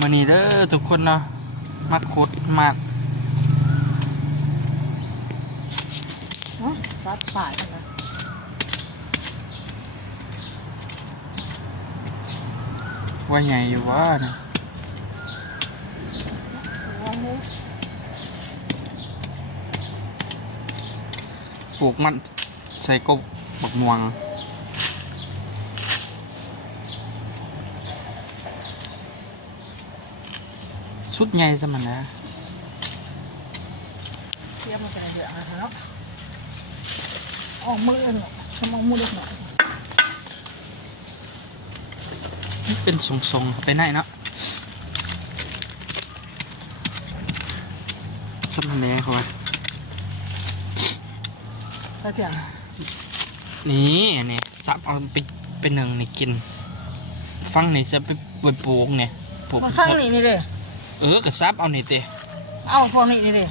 มื้อนี้เด้อทุกคนเนาะมาขุดมากซัดป่าใช่ไหมว่าใหญ่อยู่ว่านะปลูกมันใส่กบบักม่วงสุดใหญ่ซะมันนะเทียบมันเป็นเหลืองนะครับออกมือเลยหน่อยสมองมือเล็กหน่อยเป็นทรงๆไปไหนเนาะสมันเลยครับใส่เพียงนี่สับเอาไปเป็นหนึ่งนี่กินฟังนี่จะไปปลูกเนี่ยปลูก มันฟังนี่เลยกระซับเอานี่เตะเอาพวกนี้เลย